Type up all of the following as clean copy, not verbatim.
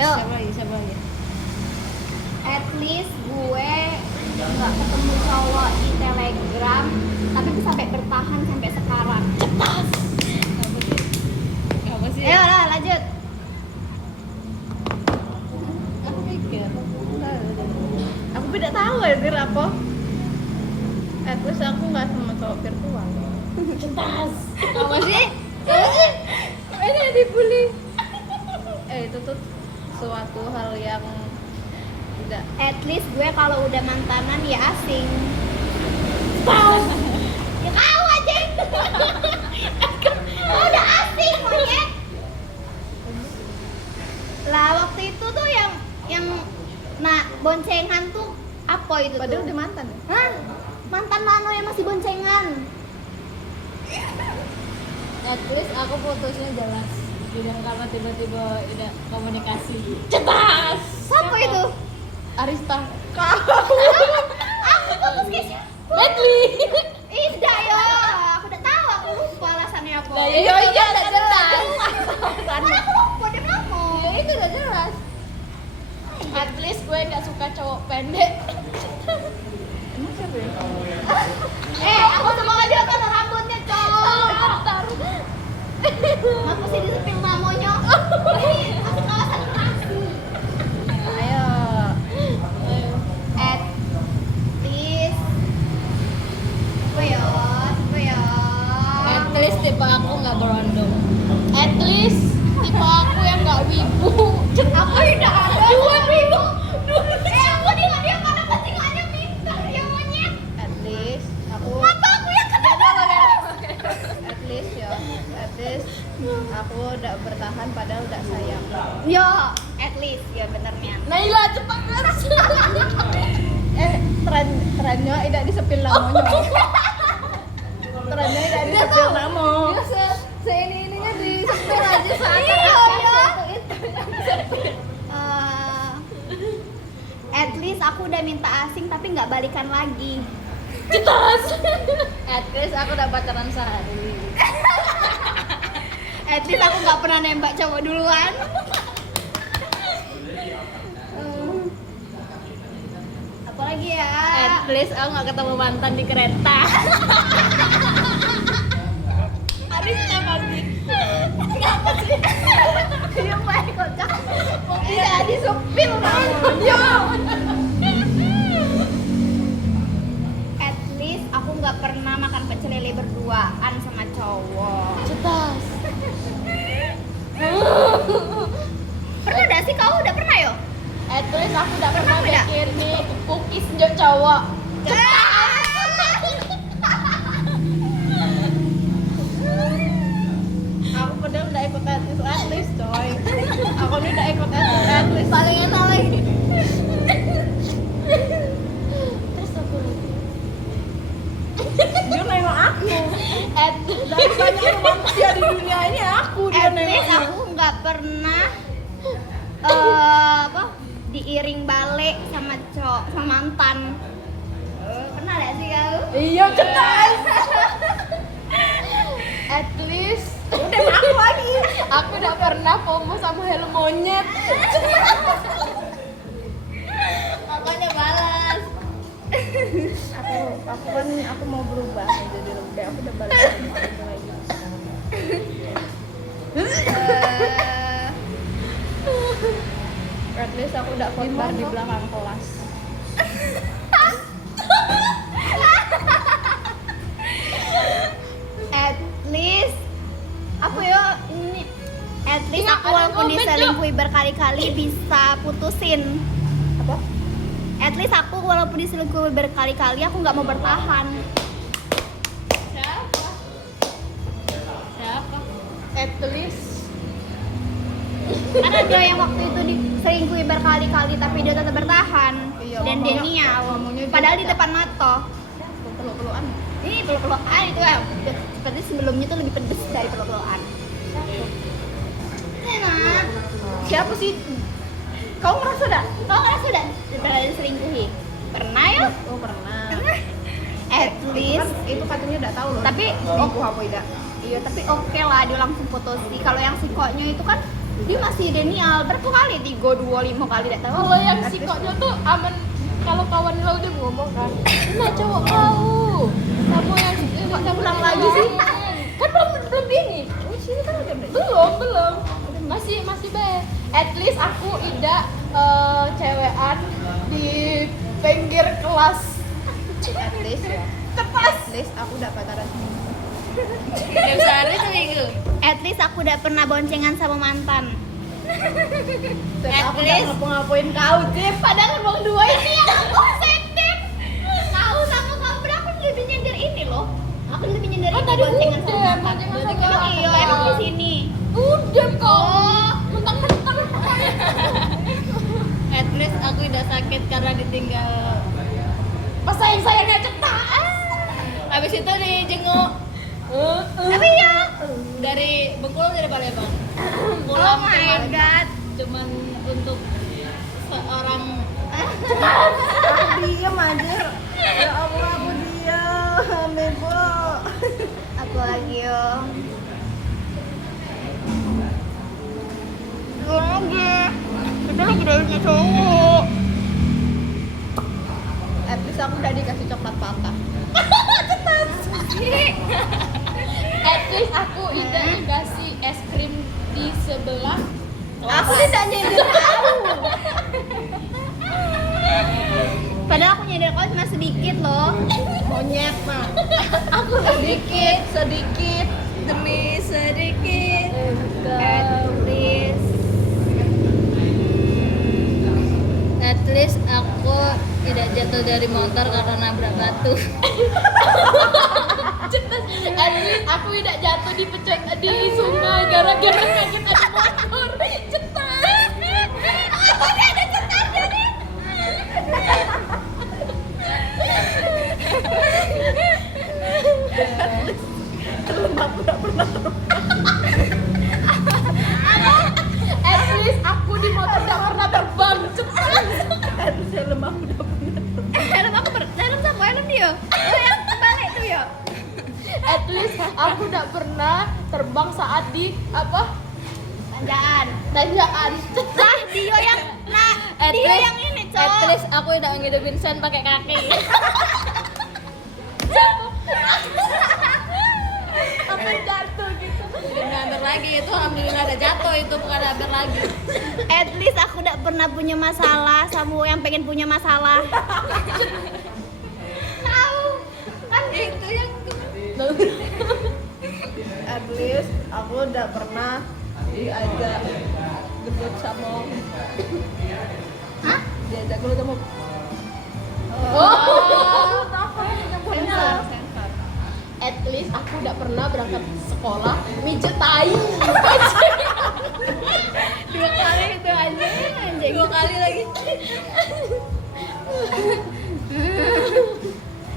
Ayo. Siapa lagi? At least gue nggak ketemu cowok di Telegram, tapi bisa sampai bertahan sampai sekarang. Cepat. Apa sih? Ayo lah, lanjut. Aku mikir. Aku tidak tahu ya dir apa. Terus aku nggak sama cowok virtual. Cepat. Apa sih? Ini dibully. Itu tuh suatu hal yang tidak. At least gue kalau udah mantanan ya asing. Pas. Ya kau aja. Oh, udah asing monyet. Lah waktu itu tuh yang nah boncengan tuh apa itu Padahal tuh? udah mantan. Hah? Mantan Mano yang masih boncengan. At least aku putusnya jelas. Tidak karena tiba-tiba udah komunikasi. Cetas. Siapa itu? Arista. Aku putus ke siapa? Medley. Ida ya. Aku udah tahu, aku lupa alasannya apa. Nah, iya enggak jelas. Karena aku lupa dia ngomong. Ya itu udah jelas. At least gue nggak suka cowok pendek. Emang siapa ya? Aku cuma dia kan rambutnya cowok. Aku sih disepil mamonya. Aku kawasan kasih. Ayo. At least apa ya? At least tipe aku nggak berondong. At least tipe aku yang nggak wibu. Aku tidak ada. Dua wibu. Aku dia mana postingannya pintar dia monyet. At least aku. Apa aku yang kenapa? At least ya. At least aku udah bertahan padahal udah sayang. Yo, at least ya benernya. Naila cepat terus. Trennya tidak disepil namanya. Trennya tidak disepil nama. Ininya disepil aja Iya. At least aku udah minta asing tapi nggak balikan lagi. Cetas. At least aku udah pacaran sehari. At least aku nggak pernah nembak cowok duluan. Apalagi ya? At least aku nggak ketemu mantan di kereta. Arista pasti. Kenapa sih? Dia main kocak. Tidak disupil namanya. At least aku nggak pernah makan pecel lele berduaan sama cowok. Cetas. Pernah gak sih kau udah pernah yo? At least aku udah pernah Pernah bikin nih cookies untuk cowok. Aku padahal udah ikut at least coy. Aku ini udah ikut at least. Paling enak lagi. Terus aku lagi. Dia nengok aku. Dari banyak manusia di dunia ini aku dia At least nengok. aku nggak pernah apa diiring balik sama cowok sama mantan. Pernah gak sih kau? Iya cetas. At least udah aku lagi. Aku udah pernah FOMO sama helm monyet. Makanya balas. Aku mau berubah jadi lebih. Aku udah balik lagi. At least aku udah khotbah di belakang kelas. At least apa ya ini? At least Iya, aku ada walaupun komen, diselingkuhi berkali-kali bisa putusin. Apa? At least aku walaupun diselingkuhi berkali-kali aku nggak mau bertahan. Siapa? At least Karena dia yang waktu itu diselingkuhi berkali-kali tapi dia tetap bertahan. Iya, Dan dia ngomongnya- niat. ngomongnya dia Padahal di tidak. depan mata. peluk-pelukan. Ini peluk-pelukan itu ya. Seperti sebelumnya tuh lebih pedes dari peluk-pelukan. Enak. Siapa sih? Kau ngerasa dah? Kau ngerasa udah pernah diselingkuhi? Pernah ya? Oh pernah. At least. Kan itu katanya udah tahu loh. Tapi selingkuh apa tidak? Iya tapi oke lah dia langsung putusin. Kalau yang sikoknya itu kan Dia masih Daniel, berapa kali? 3, 2, 5 kali tidak tahu. Kalau yang sikoknya tuh aman. Kalau kawan lo udah ngomong kan, nah cowok kau, kamu yang Kok pulang lagi sih? Kan belum ini. Oh, sini kan udah Belum. Masih be. At least aku tidak cewekan di pinggir kelas. At least ya. Cepat. At least aku udah pacaran. Gak bisa hari seminggu. At least aku udah pernah boncengan sama mantan. Dan At aku least. udah ngapa-ngapain kau, Jip. Padahal bang dua ini yang aku sendet. Kau sama kamu berapa lebih nyender ini loh. Aku lebih nyender Kan ini tadi boncengan udah, sama mantan. boncengan sama Emang mantan. iya, emang di sini. Udah kau. Mentang-mentang. At least aku udah sakit karena ditinggal. Pas sayangnya cetak. Habis itu dijenguk Tapi ya. dari Bengkulu dari Palembang. Oh my god. Cuman untuk seorang Diam anjir. Ya Allah, aku diam, Bebo. Aku lagi yo. Lagi. Kita lagi dalamnya cowok. At least aku udah dikasih coklat patah. At least aku udah dikasih es krim di sebelah. Aku tidak nyender kau. Padahal aku nyender kau cuma sedikit loh. Monyet mah. Aku sedikit demi sedikit. At least aku tidak jatuh dari motor karena nabrak batu. At least aku tidak jatuh di sungai gara-gara kaget ada motor. Cetas. Aku tidak ada cetas jadi. Aku tidak pernah At least aku di motor tidak pernah terbang. Cetas. At least helm aku udah pernah terbang. Helm aku helm sama helm dia. Oh yang balik tuh ya. At least aku tidak pernah terbang saat di apa? Tanjakan. Tanjakan. Lah dia yang At dia least- yang ini At cowok. least aku udah ngidupin sen pakai kaki. Sampai jatuh gitu. Udah nggak hampir lagi itu, alhamdulillah ada jatuh itu bukan hampir lagi. At least aku udah pernah punya masalah sama yang pengen punya masalah. Tahu? Kan Itu yang At least aku udah pernah diajak gendut sama. Hah? Diajak gendut sama. Sensor, sensor. At least aku udah pernah berangkat sekolah mijet tai. 2 kali itu anjing. 2 kali lagi.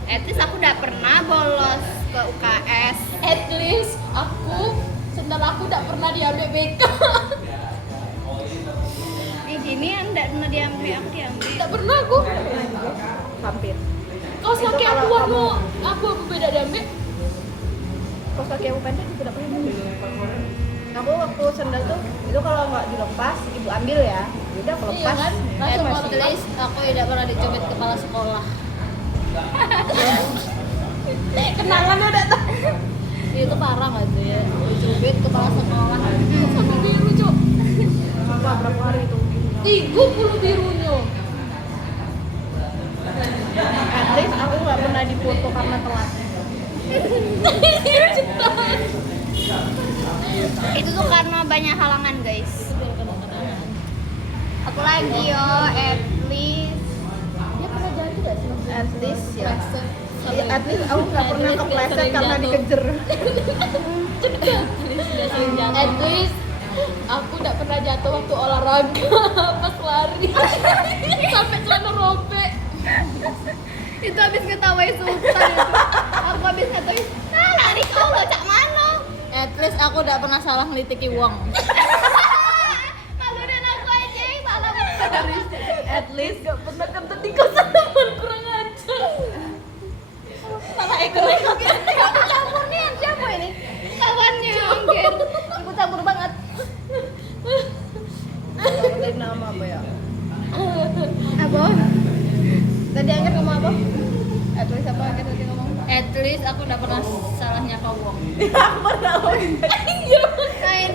At least aku udah pernah bolos ke UKS. At least aku sendal aku udah pernah diambil BK. Ini gini yang enggak pernah diambil, aku diambil. Tidak pernah aku. Hampir. Kaos kaki Itu aku kalau aku beda diambil. Kos kaki aku pendek juga tidak pernah ambil. Aku waktu sendal tuh itu kalau nggak dilepas ibu ambil ya. Udah aku Iya lepas. kan? At Langsung masuk. least aku tidak pernah dicubit kepala sekolah. Kenangannya udah tahu. Itu parah nggak tuh ya? Dicubit kepala sekolah. Sampai biru, Cuk. Sumpah berapa hari itu? 30 birunya. At least aku nggak pernah dipoto karena telat. Itu tuh karena banyak halangan, guys. Aku lagi yo, at least. Dia pernah jatuh gak sih? At least ya. Pleset. Ya, at least aku nggak pernah At least nggak kepleset sering karena jatuh. dikejar. Sudah sering jatuh. At least aku udah pernah jatuh waktu olahraga pas lari sampai celana robek. Itu habis ngetawain Sultan itu. Aku habis ngetawain, nah lari kau lo cak mano. At least aku udah pernah salah ngelitiki uang. Malu dan aku aja yang salah betul. At least gak pernah kentut di kosan teman kurang ajar. Salah ekor-ekor. Aku campur nih, siapa ini? Kawannya, mungkin. Aku campur banget. ngomong apa ya? Apa? Tadi Angger ngomong apa? Tulis apa Angger tadi ngomong? At least aku udah pernah salahnya kau. Udah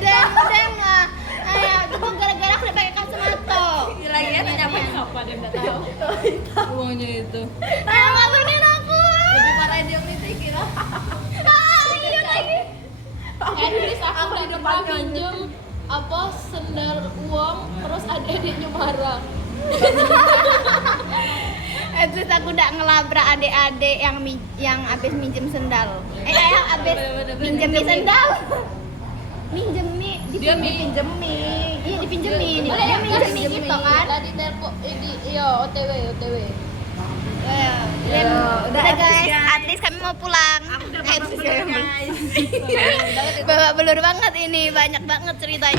nggak. Ayo, itu gara-gara aku udah pakai kacamata. Lagi ya tanya apa dia nggak tahu. Uangnya itu. Maluin aku. Lebih parah dia itu kira. Iya lagi. At least aku udah pernah pinjem apa sendal uang terus adik-adiknya marah. Terus aku udah ngelabrak adik-adik yang habis minjem sendal. Yang habis minjemi sendal. Minjemi, Dia dipinjemi. iya dipinjemi. Boleh Dia ya minjemi gitu kan. Tadi telepon ini OTW. Udah guys, at least kami mau pulang. Bawa belur banget ini, banyak banget ceritanya.